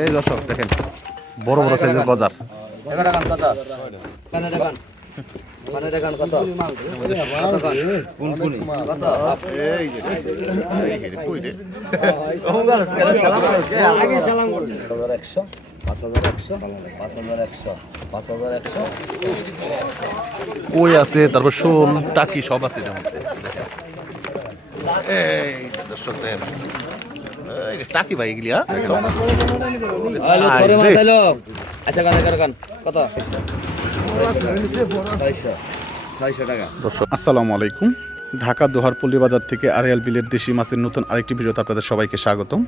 এই দর্শক দেখেন। বড় বড় সাইজের বাজার। ওই আছে? তারপর শোল টাকি সব আছে এই দর্শক টাকি ভাই এগুলি হ্যাঁ? আচ্ছা গান এগারো গান কত? আসসালামু আলাইকুম। ঢাকা দোহার পল্লী বাজার থেকে আরিয়াল বিলের দেশি মাছের নতুন আরেকটি ভিডিওতে আপনাদের সবাইকে স্বাগতম।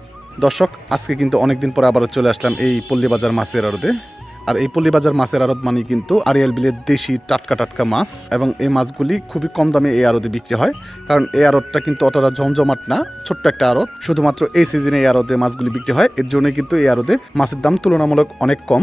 দর্শক আজকে কিন্তু অনেকদিন পর আবারও চলে আসলাম এই পল্লী বাজার মাছের আড়তে। আর এই পল্লী বাজার মাছের আড়ত মানে কিন্তু আরিয়াল বিলের দেশি টাটকা টাটকা মাছ এবং এই মাছগুলি খুবই কম দামে এই আড়তে বিক্রি হয়। কারণ এই আড়তটা কিন্তু অতটা জমজমাট না, ছোট্ট একটা আড়ত। শুধুমাত্র এই সিজনে এই আড়তে মাছগুলি বিক্রি হয়। এর জন্যই কিন্তু এই আড়তে মাছের দাম তুলনামূলক অনেক কম।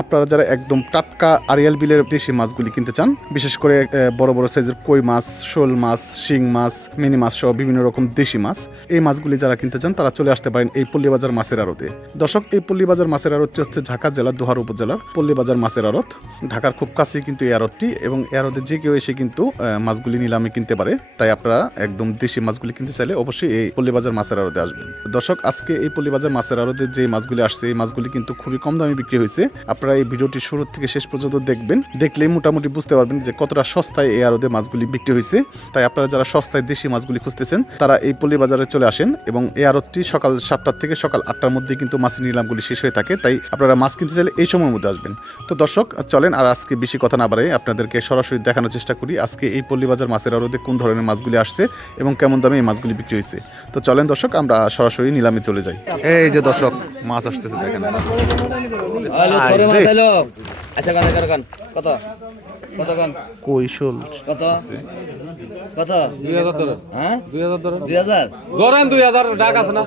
আপনারা যারা একদম টাটকা আরিয়াল বিলের দেশি মাছগুলি কিনতে চান, বিশেষ করে বড় বড় সাইজের কই মাছ, শোল মাছ, শিং মাছ, মিনি মাছ সহ বিভিন্ন রকম দেশি মাছ, এই মাছগুলি যারা কিনতে চান, তারা চলে আসতে পারেন এই পল্লীবাজার মাছের আড়তে। দর্শক, এই পল্লীবাজার মাছের আড়তটি হচ্ছে ঢাকা জেলার দোহার উপজেলার পল্লীবাজার মাছের আড়ত। ঢাকার খুব কাছেই কিন্তু এই আড়তটি এবং এই আড়তে যে কেউ এসে কিন্তু মাছগুলি নিলামে কিনতে পারে। তাই আপনারা একদম দেশি মাছগুলি কিনতে চাইলে অবশ্যই এই পল্লীবাজার মাছের আড়তে আসবেন। দর্শক, আজকে এই পল্লীবাজার মাছের আড়তে যে মাছগুলি আসছে, এই মাছগুলি কিন্তু খুবই কম দামে বিক্রি হয়েছে। আপনারা এই ভিডিওটি শুরু থেকে শেষ পর্যন্ত দেখবেন। দেখলেই মোটামুটি বুঝতে পারবেন যে কতটা সস্তায় এই আড়তে মাছগুলি বিক্রি হয়েছে। তাই আপনারা যারা সস্তায় দেশি মাছগুলি খুঁজতেছেন, তারা এই পল্লী বাজারে চলে আসেন এবং এই আড়তটি সকাল সাতটার থেকে সকাল আটটার মধ্যে কিন্তু মাছের নিলামগুলি শেষ হয়ে থাকে। তাই আপনারা মাছ কিনতে চাইলে এই সময়ের মধ্যে আসবেন তো দর্শক চলেন আর আজকে বেশি কথা না বাড়াই আপনাদেরকে সরাসরি দেখানোর চেষ্টা করি আজকে এই পল্লীবাজার মাছের আড়তে কোন ধরনের মাছগুলি আসছে এবং কেমন দামে এই মাছগুলি বিক্রি হয়েছে। তো চলেন দর্শক আমরা সরাসরি নিলামে চলে যাই। এই যে দর্শক মাছ আসতেছে দেখেন। আচ্ছা গান এগারো গান কত কত গান কই শোল কত কত দুই হাজার ধরে হ্যাঁ দুই হাজার ধরে দুই হাজার ধরেন দুই হাজার ডাক আছে না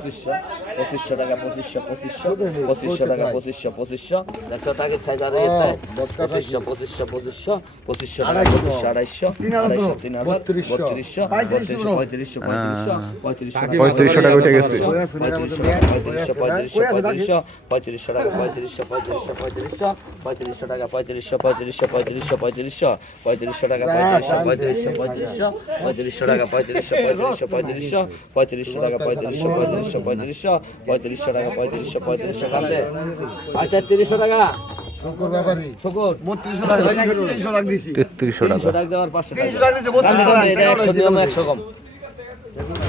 পঁচিশশো টাকা পঁচিশশো পঁচিশশো পঁচিশশো টাকা পঁচিশশো পঁচিশশো একশো টাকা সাইজ আর পঁচিশশো পঁচিশশো পঁচিশশো পঁচিশশো টাকা পঁচিশশো আড়াইশো আড়াইশো তিন হাজার বত্রিশশো বত্রিশশো পঁয়ত্রিশশো পঁয়ত্রিশশো পঁয়ত্রিশশো পঁয়ত্রিশশো টাকা উঠে গেছে পঁয়ত্রিশশো পঁয়ত্রিশশো পঁয়ত্রিশশো টাকা পঁয়ত্রিশশো পঁয়ত্রিশশো পঁয়ত্রিশশো পঁয়ত্রিশশো টাকা পঁয়ত্রিশশো পঁয়ত্রিশশো পঁয়ত্রিশশো পঁয়ত্রিশশো পঁয়ত্রিশশো টাকা পঁয়ত্রিশশো পঁয়ত্রিশশো পঁয়ত্রিশশো পঁয়ত্রিশশো টাকা পঁয়ত্রিশশো পঁয়ত্রিশশো পঁয়ত্রিশশো পঁয়ত্রিশশো টাকা পঁয়ত্রিশশো পঁয়ত্রিশশো পঁয়ত্রিশশো পঁয়ত্রিশশো টাকা পঁয়ত্রিশশো পঁয়ত্রিশশো কান্দে আচ্ছা তিরিশশো টাকা। তেত্রিশশো টাকা। টাকা দেওয়ার পাঁচশো টাকা। কান্দে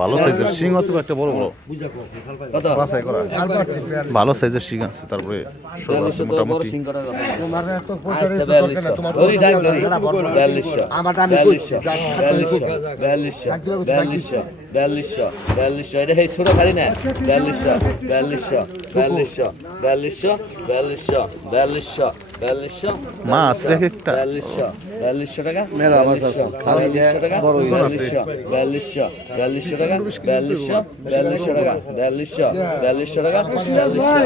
ভালো সাইজের শিং আছে একটা বড় বড়। ভালো সাইজের শিং আছে তারপরে মোটামুটি। আচ্ছা বিয়াল্লিশশো। বিয়াল্লিশশো। এটা সেই ছোট খালি না? বিয়াল্লিশশো। বিয়াল্লিশশো। বিয়াল্লিশশো। বিয়াল্লিশশো। বিয়াল্লিশশো। বিয়াল্লিশশো। বিয়াল্লিশশো। মাছ রেখে বিয়াল্লিশশো। বিয়াল্লিশশো টাকা মেলা মাছ বিয়াল্লিশশো আছে। খালি বিয়াল্লিশশো টাকা বড় ওজন আছে। বিয়াল্লিশশো বিয়াল্লিশশো টাকা বিয়াল্লিশশো বিয়াল্লিশশো টাকা বিয়াল্লিশশো বিয়াল্লিশশো টাকা বিয়াল্লিশশো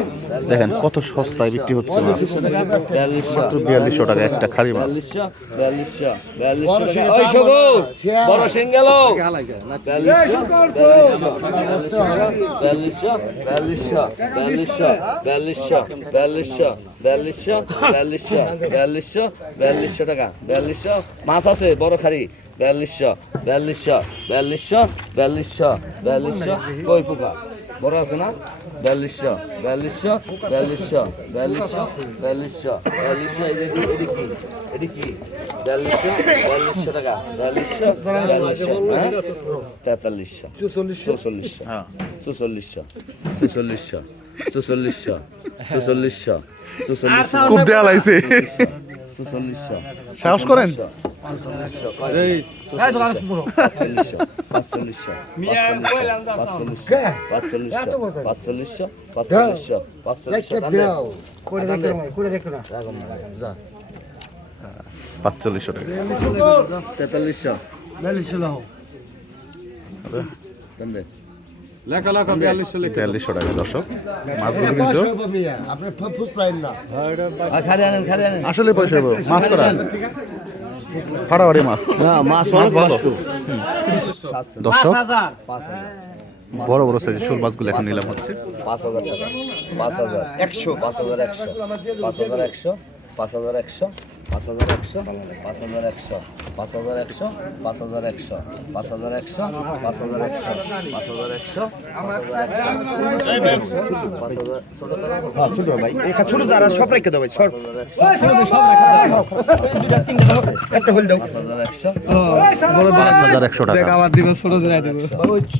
দেখেন কত সস্তায় বিক্রি হচ্ছে মাছ বিয়াল্লিশশো মাত্র বিয়াল্লিশশো টাকা একটা খালি মাছ বিয়াল্লিশশো বিয়াল্লিশশো বিয়াল্লিশশো টাকা বড় সিং বিয়াল্লিশশো বিয়াল্লিশশো বিয়াল্লিশশো বিয়াল্লিশশো বিয়াল্লিশশো বিয়াল্লিশশো বিয়াল্লিশশো বিয়াল্লিশশো বিয়াল্লিশশো বিয়াল্লিশশো টাকা বিয়াল্লিশশো মাছ আছে বড় খারি বিয়াল্লিশশো বিয়াল্লিশশো বিয়াল্লিশশো বিয়াল্লিশশো বিয়াল্লিশশো। কই পোকা? বড় আছে না? বিয়াল্লিশশো বিয়াল্লিশশো বিয়াল্লিশশো বিয়াল্লিশশো বিয়াল্লিশশো বিয়াল্লিশশো এটি কি? এটি কি? বিয়াল্লিশশো বিয়াল্লিশশো টাকা। বিয়াল্লিশশো বিয়াল্লিশশো হ্যাঁ? তেতাল্লিশশো চুচল্লিশশো? চৌচল্লিশশো চুচল্লিশশো চুচল্লিশশো চুচল্লিশশো চুচল্লিশশো চুচল্লিশশো। খুব দেয়া লাগছে। চুচল্লিশশো সাহস করেন? পাঁচচল্লিশশো টাকা। তেতাল্লিশশো বিয়াল্লিশশো লেখা লেখা বিয়াল্লিশশো লেখা বিয়াল্লিশশো টাকা দর্শক। মাছগুলো কিন্তু আসলে পয়সা মাছ করা। ফাটাফাটি মাছ। না মাছ মাছ ভালো। দর্শক বড় বড় সাইজের শোল মাছগুলো এখন নিলাম হচ্ছে। পাঁচ হাজার টাকা। পাঁচ হাজার। একশো। পাঁচ হাজার একশো। পাঁচ হাজার একশো। পাঁচ হাজার একশো। পাঁচ হাজার একশো পাঁচ হাজার একশো পাঁচ হাজার একশো পাঁচ হাজার একশো পাঁচ হাজার একশো পাঁচ হাজার একশো পাঁচ হাজার একশো পাঁচ হাজার ছোট যারা সব রেখে দেবে সব একটা হল দাও পাঁচ হাজার একশো পাঁচ হাজার একশো টাকা আবার দিব ছোট দিলাই দিব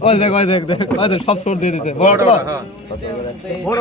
ওই দেখ ওই দেখ দেখ সব ছোট দিয়ে দিতে বড় বড়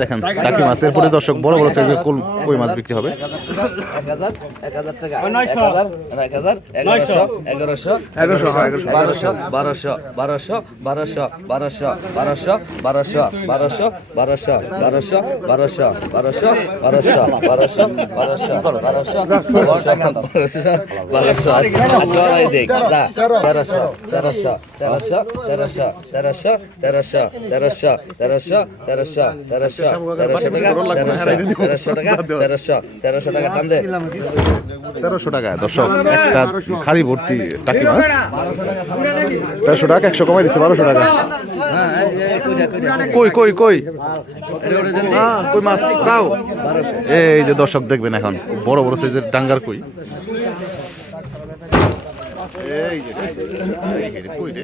দেখেন টাকি মাছ এরপরে দর্শক বড় বড় সাইজের কোল কই মাছ বিক্রি হবে এক হাজার এক হাজার টাকা এক হাজার এক হাজার এগারোশো এগারোশো এগারোশো হ্যাঁ বারোশো বারোশো বারোশো বারোশো বারোশো বারোশো বারোশো বারোশো বারোশো বারোশো বারোশো বারোশো বারোশো বারোশো বারোশো বারোশো বারোশো বারোশো তেরোশো টাকা তেরোশো টাকা দর্শক একটা খাড়ি ভর্তি মাছ তেরোশো টাকা একশো কমাই দিচ্ছে বারোশো টাকা হ্যাঁ কই কই কই হ্যাঁ কই মাছ এই যে দর্শক দেখবেন এখন বড় বড় সাইজের ডাঙ্গার কই এই যে এই যে কই রে?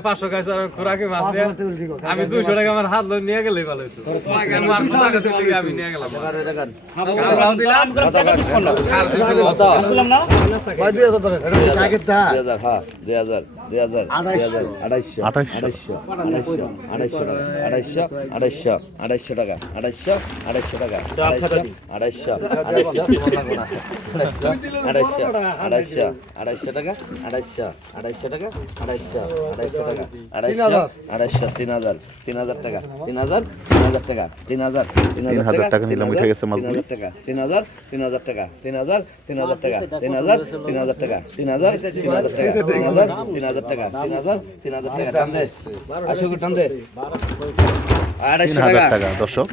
পাঁচশো খাইছে আর আমি দুশো টাকা আমার হাত লোক নিয়ে গেলেই ভালো হতো আমি নিয়ে গেলাম আড়াইশো টাকা আড়াইশো টাকা আড়াইশো টাকা আড়াইশো আড়াইশো আড়াইশো আড়াইশো টাকা আড়াইশো আড়াইশো টাকা আড়াইশো আড়াইশো টাকা আড়াইশো আড়াইশো তিন হাজার তিন হাজার টাকা তিন হাজার তিন হাজার টাকা তিন হাজার তিন হাজার টাকা নিলাম, উঠে। টাকা তিন হাজার তিন হাজার টাকা তিন হাজার তিন হাজার টাকা তিন হাজার তিন হাজার টাকা তিন হাজার তিন হাজার টাকা তিন হাজার তিন হাজার টাকা তিন হাজার তিন হাজার টাকা আড়াইশো টাকা দর্শক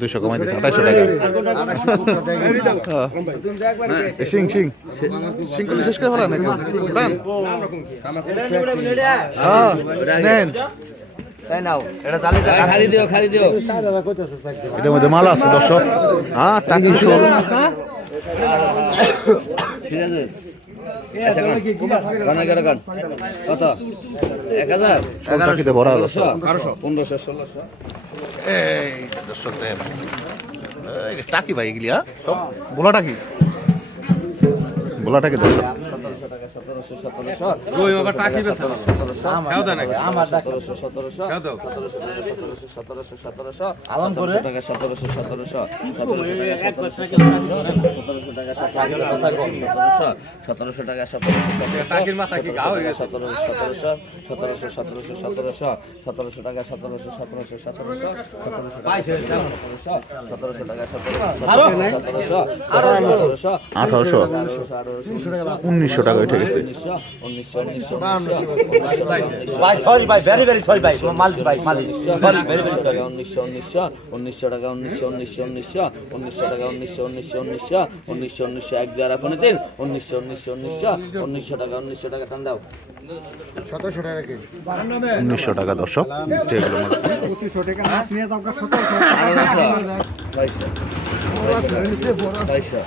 দুশো কমাই দিচ্ছে আঠাশশো টাকা। করলে শেষ করে হ্যাঁ, মাল আছে দর্শক। হ্যাঁ ঠিক আছে। কত? এক হাজার? ভরা পনেরোশো? ষোলোশো? এই দর্শক টাকি ভাই এগুলি হ্যাঁ? বোলাটা কি বোলাটা কি দর্শক সতেরোশো টাকি বেছে না। সতেরোশো খেও দেয় নাকি? আমার সতেরোশো সতেরোশো খেও দাও। সতেরোশো টাকা সতেরোশো সতেরোশো সতেরোশো সতেরোশো টাকা সতেরোশো সতেরোশো সতেরোশো টাকা সতেরোশো সতেরোশো টাকা সতেরোশো টাকির মাথা কি ঘা হয়ে গেছে? সতেরোশো সতেরোশো সতেরোশো সতেরোশো সতেরোশো সতেরোশো টাকা সতেরোশো সতেরোশো সতেরোশো সতেরোশো সতেরোশো সতেরোশো টাকা সতেরোশো সতেরোশো আঠারোশো উনিশশো টাকা উঠে গেছে ভাই সরি ভাই ভেরি ভেরি সরি ভাই মালিক ভাই Malik sorry very very sorry উনিশশো উনিশশো উনিশশো টাকা উনিশশো উনিশশো উনিশশো উনিশশো টাকা উনিশশো উনিশশো উনিশশো উনিশশো উনিশশো এক দুই আর আপনি উনিশশো উনিশশো উনিশশো উনিশশো টাকা উনিশশো টাকা টান দাও সতেরোশো টাকা রাখি উনিশশো টাকা দর্শক পঁচিশশো টাকা সতেরোশো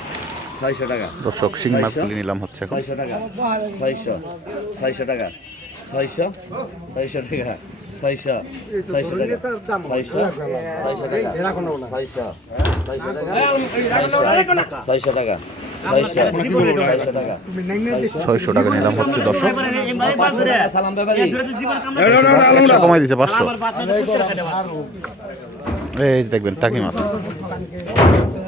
ছয়শো টাকা। দর্শক শিং মাছগুলি নিলাম হচ্ছে এখন। ছয়শো টাকা ছয়শো ছয়শো টাকা ছয়শো ছয়শো টাকা ছয়শো ছয়শো টাকা ছয়শো ছয়শো টাকা ছয়শো ছয়শো টাকা ছয়শো টাকা নিলাম হচ্ছে দর্শক। একশো কমাই দিছে পাঁচশো। এই দেখবেন টাকি মাছ।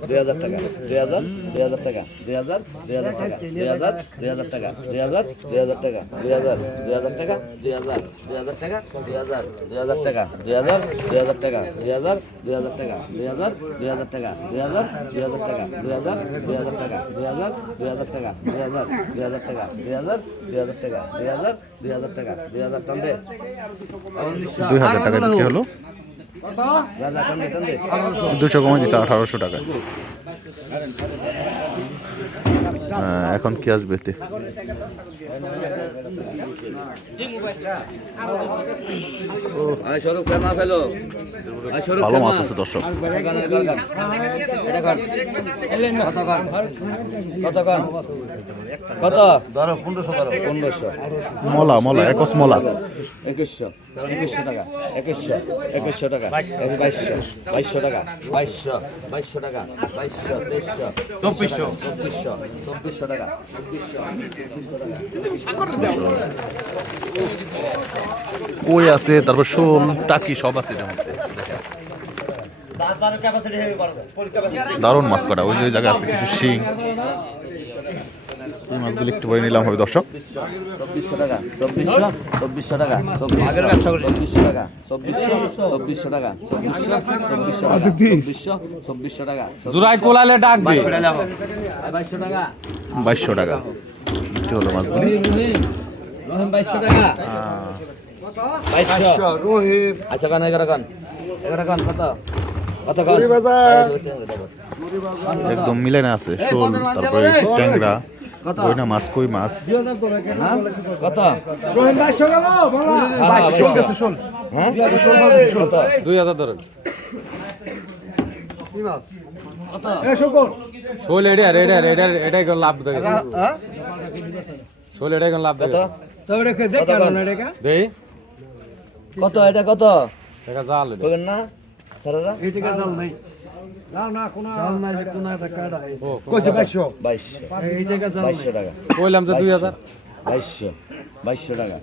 দুই হাজার টাকা দুই হাজার দুই হাজার টাকা দুই হাজার দুই হাজার টাকা দুই হাজার দুই হাজার টাকা দুই হাজার দুই হাজার টাকা দুই হাজার দুই হাজার টাকা দুই হাজার দুই হাজার টাকা দুই হাজার দুই হাজার টাকা দুই হাজার দুই হাজার টাকা দুই হাজার দুই হাজার টাকা দুই হাজার দুই হাজার টাকা দুই হাজার দুই হাজার টাকা দুই হাজার দুই হাজার টাকা দুই হাজার দুই হাজার টাকা দুই হাজার দুই হাজার টাকা দুই হাজার দুই হাজার টাকা দুই হাজার দুই হাজার টাকা দুই হাজার টান দে দুই হাজার টাকা দিতে হলো দুশো কমে দিচ্ছে আঠারোশো টাকা। হ্যাঁ, এখন কি আসবে ভালো মাছ আছে দর্শক। কত ধরো পনেরোশো পনেরোশো মলা মলা একুশ মলা। একুশশো। একুশশো টাকা একুশশো একুশশো টাকা বাইশশো। বাইশশো টাকা বাইশশো বাইশশো টাকা বাইশশো তেইশশো চব্বিশশো। চব্বিশশো চব্বিশশো টাকা কই আছে? তারপর শোল টাকি সব আছে এটার মধ্যে। দারুণ মাছ কটা ওই যে ওই জায়গায় আছে কিছু শিং। এই মাছগুলি একটু পরে নিলাম হবে দর্শক। চব্বিশশো টাকা চব্বিশশো চব্বিশশো টাকা চব্বিশশো টাকা চব্বিশশো চব্বিশশো টাকা চব্বিশশো চব্বিশশো টাকা চব্বিশশো চব্বিশশো টাকা জোড়ায় কোলালে ডাক বাইশশো টাকা বাইশশো টাকা। একটু হলো মাছগুলি। বাইশশো টাকা। বাইশশো। আচ্ছা কান এগারো কান। এগারো কান কত? একদম মিলে না আছে শোল তারপরে ট্যাংরা। কই মাছ কই মাছ? হ্যাঁ? কত হ্যাঁ, হ্যাঁ? দুই হাজার ধরেন। শোল এডিয়ার এডিয়ার এটাই কোন লাভ দেখে লাভ দেখে কত এটা কত? দেখা জাল না কইলাম যে দুই হাজার। বাইশশো। বাইশশো টাকা।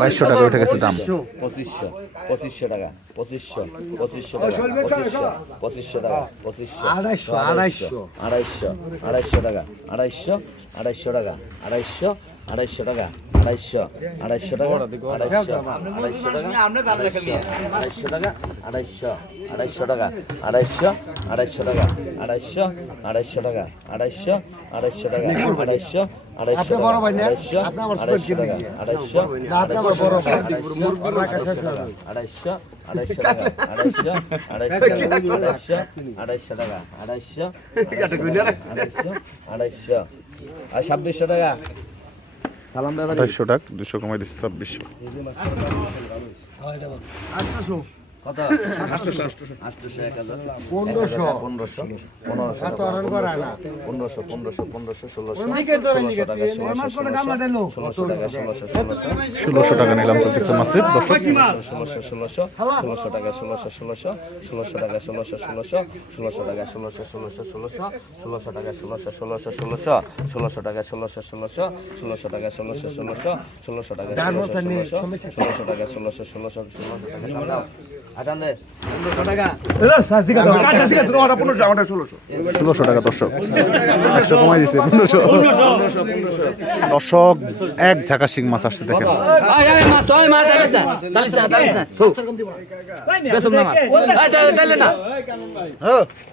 বাইশশো। টাকা উঠে গেছে দাম। পঁচিশশো। পঁচিশশো। টাকা। পঁচিশশো। পঁচিশশো টাকা। পঁচিশশো। টাকা। পঁচিশশো। আড়াইশো, আড়াইশো। আড়াইশো। আড়াইশো টাকা। আড়াইশো আড়াইশো টাকা। আড়াইশো আড়াইশো টাকা আড়াইশো আড়াইশো টাকা আড়াইশো আড়াইশো টাকা আড়াইশো টাকা আড়াইশো আড়াইশো টাকা আড়াইশো আড়াইশো টাকা আড়াইশো আড়াইশো টাকা আড়াইশো আড়াইশো টাকা আড়াইশো আড়াইশো বড় ভাই না? আড়াইশো আপনি আমার আড়াইশো টাকা আড়াইশো। আড়াইশো আড়াইশো টাকা আড়াইশো আড়াইশো আড়াইশো আড়াইশো টাকা আড়াইশো আড়াইশো আড়াইশো আর ছাব্বিশশো টাকা সালাম ভাই 2800 টাকা 200 কমাই দিছি 2600 কত আটশোশো এক হাজার পনেরোশো পনেরোশো পনেরোশো পনেরোশো পনেরোশো ষোলোশো ষোলোশো টাকা ষোলোশো টাকা ষোলোশো ষোলোশো ষোলোশো টাকা নিলাম চলতেছে দর্শক ষোলোশো ষোলোশো ষোলোশো টাকা ষোলোশো ষোলোশো ষোলোশো টাকা ষোলোশো ষোলোশো ষোলোশো টাকা ষোলোশো ষোলোশো ষোলোশো ষোলোশো টাকা ষোলোশো ষোলোশো ষোলোশো ষোলোশো টাকা ষোলোশো ষোলোশো ষোলোশো টাকা ষোলোশো ষোলোশো ষোলোশো টাকা ষোলোশো ষোলোশো ষোলোশো টাকা ষোলোশো ষোলোশো ষোলোশো টাকা ষোলোশো। টাকা দর্শক। কমাই দিচ্ছে পনেরোশো। দর্শক এক ঝাঁকা শিং মাছ আসছে দেখেন। আয়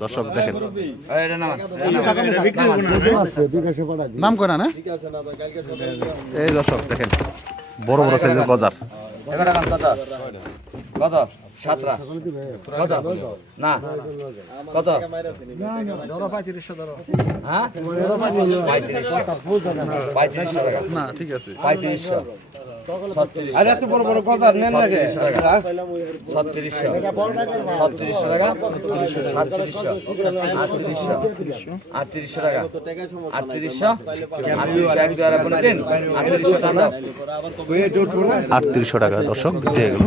দর্শক দেখেন। নাম করা না। এই দর্শক দেখেন। বড় বড় সাইজের কত সাতটা। কত? না। কত? হ্যাঁ? পঁয়ত্রিশশো। পঁয়ত্রিশশো টাকা। না ঠিক আছে। পঁয়ত্রিশশো। আরে এত বড় বড় কথা নেন না ছত্রিশশো ছত্রিশশো টাকা সাতত্রিশশো আটত্রিশশো আটত্রিশশো টাকা আটত্রিশশো আটত্রিশশো এক দুই আর আপনি দিন আটত্রিশশো টাকা দাও আটত্রিশশো টাকা দর্শক বিক্রি হয়ে গেল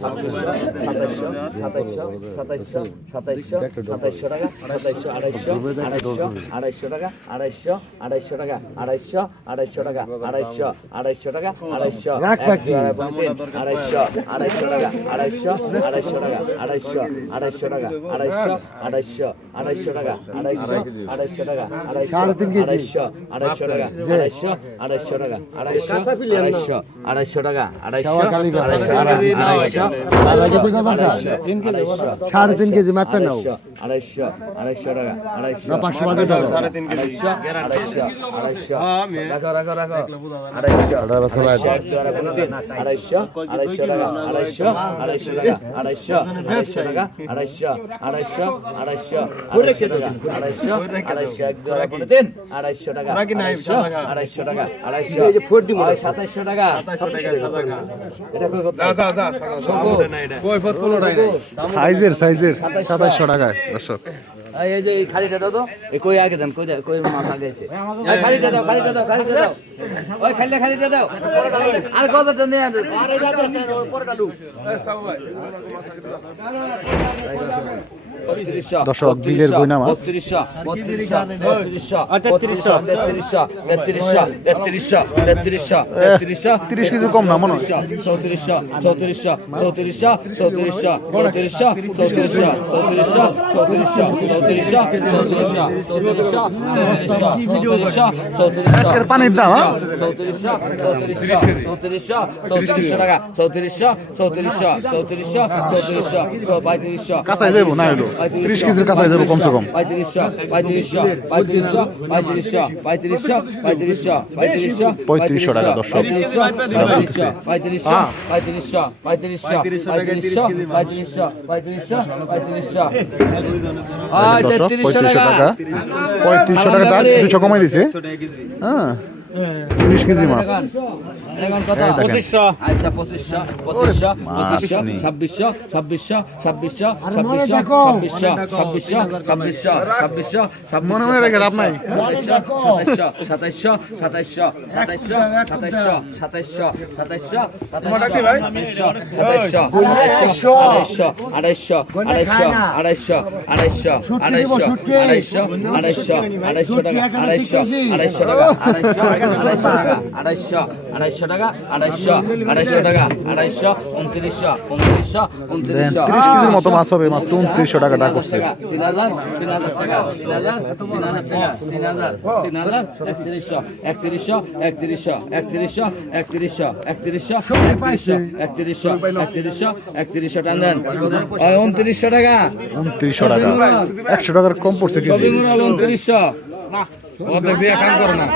সাতাইশশো সাতাইশশো সাতাইশশো সাতাইশশো সাতাইশশো টাকা সাতাইশশো আড়াইশো আড়াইশো আড়াইশো টাকা আড়াইশো আড়াইশো টাকা আড়াইশো আড়াইশো টাকা আড়াইশো আড়াইশো টাকা আড়াইশো আড়াইশো আড়াইশো টাকা আড়াইশো আড়াইশো টাকা আড়াইশো আড়াইশো টাকা আড়াইশো আড়াইশো আড়াইশো টাকা আড়াইশো আড়াইশো টাকা আড়াইশো। আড়াইশো আড়াইশো টাকা আড়াইশো আড়াইশো টাকা আড়াইশো আড়াইশো আড়াইশো টাকা আড়াইশো আড়াইশো আড়াইশো। আড়াইশো সাড়ে তিন কেজি মাত্র নাও আড়াইশো আড়াইশো টাকা আড়াইশো। পাঁচশো আড়াইশো আড়াইশো আড়াইশো রাখো রাখো রাখো। আড়াইশো আড়াইশো টাকা আড়াইশো আড়াইশো টাকা আড়াইশো আড়াইশো টাকা আড়াইশো আড়াইশো আড়াইশো আড়াইশো টাকা আড়াইশো আড়াইশো এক আড়াই পনেরো তিন আড়াইশো টাকা আড়াইশো আড়াইশো টাকা আড়াইশো। আড়াই সাতাইশো টাকা এটা কই করতে সাইজের সাইজের সাতাইশশো টাকায় দর্শক। এই এই যে খালিটা দাও তো। এই কই আগে দেন কই কই মাছ আগে আছে? খালিটা দাও খালিটা দাও খালিটা দাও। ওই খালিটা খালিটা দাও। আর কতটা নিয়ে আনবে? দর্শক, বিলের বইনা মাছ। বত্রিশশো বত্রিশশো বত্রিশশো বত্রিশশো তেত্রিশশো তেত্রিশশো তেত্রিশশো তেত্রিশশো তেত্রিশশো তিরিশ কেজি কম না মনে হয়। চৌত্রিশশো পানির দাম কাঁচাই দেবো না হলো ত্রিশ কেজির কাঁচাই দেবো কমসে কম পঁয়ত্রিশশো টাকা দর্শক পঁয়ত্রিশশো পঁয়ত্রিশশো পঁয়ত্রিশশো পঁয়ত্রিশশো পঁয়ত্রিশশো পঁয়ত্রিশশো পঁয়ত্রিশশো দর্শক পঁয়ত্রিশশো টাকা। পঁয়ত্রিশশো টাকা দাম দুশো কমাই দিছে। হ্যাঁ। তিরিশ কেজি মাছ। দেখেন। আচ্ছা পঁচিশশো পঁচিশশো পঁচিশশো। ছাব্বিশশো ছাব্বিশশো ছাব্বিশশো ছাব্বিশশো ছাব্বিশশো ছাব্বিশশো ছাব্বিশশো মনে মনে রেখে লাভ নাই। সাতাইশশো সাতাইশশো সাতাইশশো সাতাইশশো সাতাইশশো সাতাইশশো সাতাইশশো সাতাইশশো সাতাইশশো আড়াইশো। আড়াইশো আড়াইশো আড়াইশো আড়াইশো আড়াইশো আড়াইশো আড়াইশো টাকা আড়াইশো আড়াইশো টাকা আড়াইশো আড়াইশো আড়াইশো টাকা আড়াইশো আড়াইশো টাকা আড়াইশো উনত্রিশশো উনত্রিশশো দেন উনত্রিশশো। তিরিশ কেজির মতো মাছ হবে মাত্র উনত্রিশশো টাকা টাকা করছে। তিন হাজার তিন হাজার টাকা তিন হাজার তিন হাজার টাকা তিন হাজার তিন হাজার একত্রিশশো একত্রিশশো একত্রিশশো একত্রিশশো একত্রিশশো একত্রিশশো একত্রিশশো একত্রিশশো একত্রিশশো একত্রিশশো টান দেন। উনত্রিশশো টাকা। উনত্রিশশো টাকা। একশো টাকার কম পড়ছে উনত্রিশশো। অর্ধেক দিয়ে কাম করো না